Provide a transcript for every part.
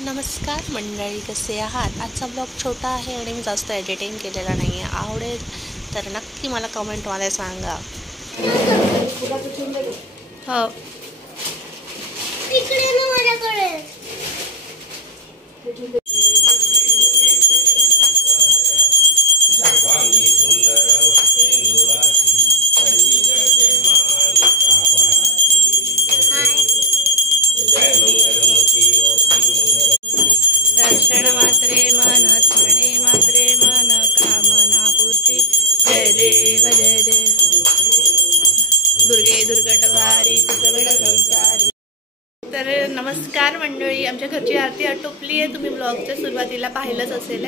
नमस्कार मंडळी, कसे आहात? आजचा ब्लॉग छोटा आहे आणि मी जास्त एडिटिंग केलेला नाही आहे. आवडेल तर नक्की मला कमेंटमध्ये सांगा. हो दर्शन मात्रे मन स्मरणे मात्रे मन कामना पूर्ती. जय देव जय देव दुर्गे दुर्गटवारी तुझगड संसारी. तर नमस्कार मंडळी, आमच्या घरची आरती आटोपली आहे. तुम्ही ब्लॉगच्या सुरुवातीला पाहिलंच असेल.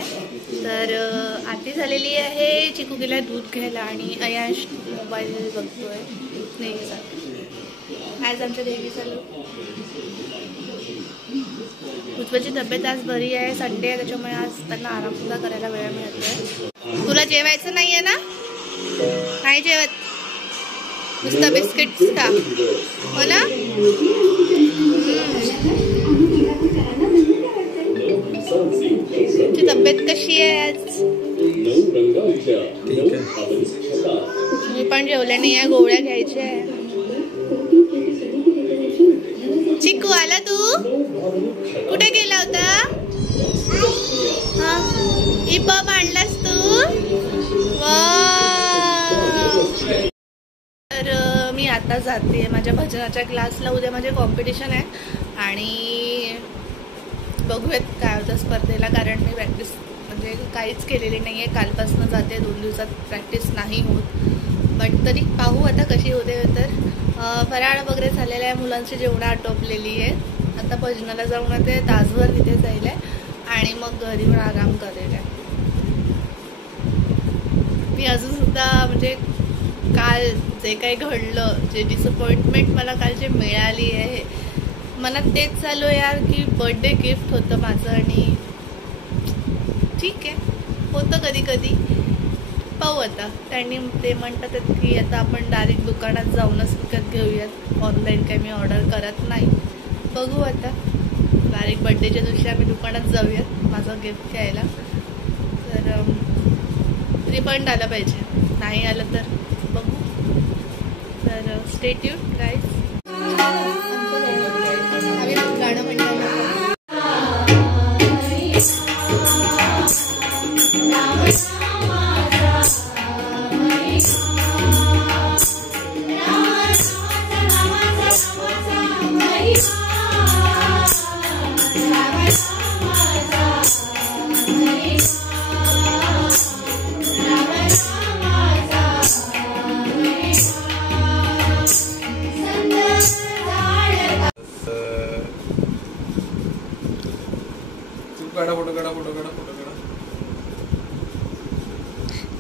तर आरती झालेली आहे. चिकू गेला दूध घ्यायला आणि अयांश मोबाईल बघतोय. नाही आज आमच्या देवी चालू. उज्ज्वलची तब्येत आज बरी आहे. संडे आहे त्याच्यामुळे आज त्यांना आराम सुद्धा करायला वेळ मिळतोय. तुला जेवायचं नाहीये ना? नाही जेवत, नुसतं बिस्किट्स का? हो ना? तुझी तब्येत कशी आहे आज? मी पण जेवले नाही आहे, गोळ्या घ्यायच्या आहे. चिकू आला तू? कुठे गेला होता? हा इपप आणलास तू? तर मी आता जाते माझ्या भजनाच्या क्लासला. उद्या माझे कॉम्पिटिशन आहे आणि बघूयात काय होतं स्पर्धेला. कारण मी प्रॅक्टिस म्हणजे काहीच केलेली नाही आहे. कालपासून जाते, 2 दिवसात प्रॅक्टिस नाही होत. बट तरी पाहू आता कशी होते. तर फराळ वगैरे झालेला आहे, मुलांची जेवणं आटोपलेली आहे. आता भजनाला जाऊन ते तासभर तिथे जाईल आणि मग घरी येऊन आराम करेल. मी अजून सुद्धा म्हणजे काल जे काही घडलं, जे डिसअपॉइंटमेंट मला काल जे मिळाली आहे, मनात तेच चालू यार की बर्थडे गिफ्ट होतं माझं आणि ठीक आहे होतं कधी कधी. पाहू आता. त्यांनी ते म्हणतात की आता आपण डायरेक्ट दुकानात जाऊनच विकत घेऊयात, ऑनलाईन काही मी ऑर्डर करत नाही. बघू आता. डायरेक्ट बर्थडेच्या दिवशी आम्ही दुकानात जाऊयात माझं गिफ्ट घ्यायला. तर रिफंड आलं पाहिजे, नाही आलं तर बघू. तर स्टे ट्यून्ड गाईज. आम्ही गाणं म्हणतो.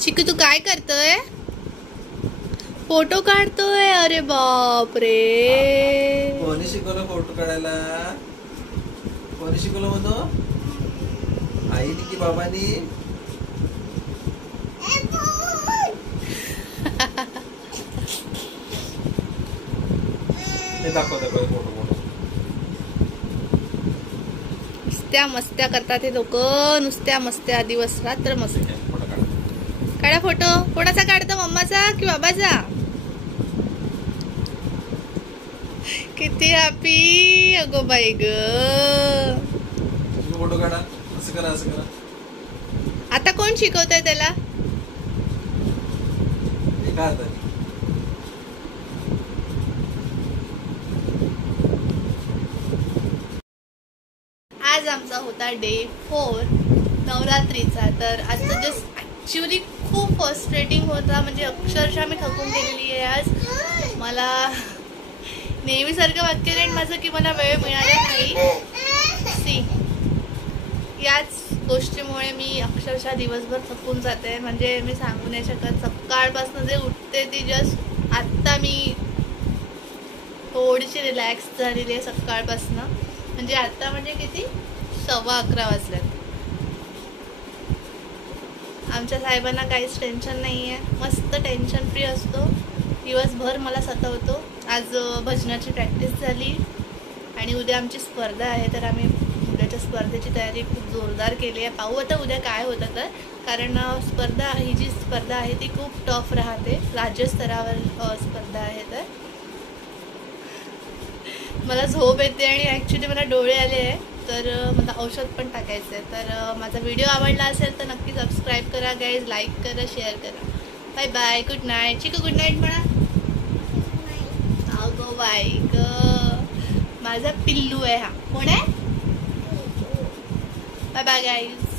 चिकू तू काय करतोय? फोटो काढतोय? अरे बाप रे. कोणी शिकवलं फोटो काढायला? कोणी शिकवलं म्हणतो? आईने की बाबानी? दाखव फोटो. नुसत्या मस्त्या करतात हे लोक, नुसत्या मस्त्या, दिवस रात्र मस्त्या. काढा फोटो. कोणाचा काढतो? मम्माचा कि बाबाचा? किती हॅपी. अगो बाई ग. फोटो काढा. असं करा, असं करा. आता कोण शिकवतंय त्याला? आज आमचा होता डे 4 नवरात्रीचा. तर आजचं जस्ट ॲक्च्युली खूप फ्रस्ट्रेटिंग होता. म्हणजे अक्षरशः मी थकून गेलेली आहे आज. मला नेहमीसारखं वाक्य नाही माझं की मला वेळ मिळाला नाही. याच गोष्टीमुळे मी अक्षरशः दिवसभर थकून जाते. म्हणजे मी सांगू नाही शकत. सकाळपासून जे उठते ती जस्ट आत्ता मी थोडीशी रिलॅक्स झालेली आहे सकाळपासून. म्हणजे आता म्हणजे किती 11:15 वाजल्यात. आमच्या साहेबांना काहीच टेन्शन नाही आहे. मस्त टेन्शन फ्री असतो. दिवसभर मला सतावतो. आज भजनाची प्रॅक्टिस झाली आणि उद्या आमची स्पर्धा आहे. तर आम्ही उद्याच्या स्पर्धेची तयारी खूप जोरदार केली आहे. पाहू आता उद्या काय होतं तर, कारण ही जी स्पर्धा आहे ती खूप टफ राहते, राज्यस्तरावर स्पर्धा आहे. तर मला झोप येते आणि ॲक्च्युली मला डोळे आले आहे, तर मला औषध पण टाकायचं आहे. तर माझा व्हिडिओ आवडला असेल तर नक्की सबस्क्राईब करा गाईज, लाईक करा, शेअर करा. Bye bye, good night. Chiku good night म्हणा. गो बाय ग, माझा पिल्लू आहे हा. कोण आहे? Bye bye guys.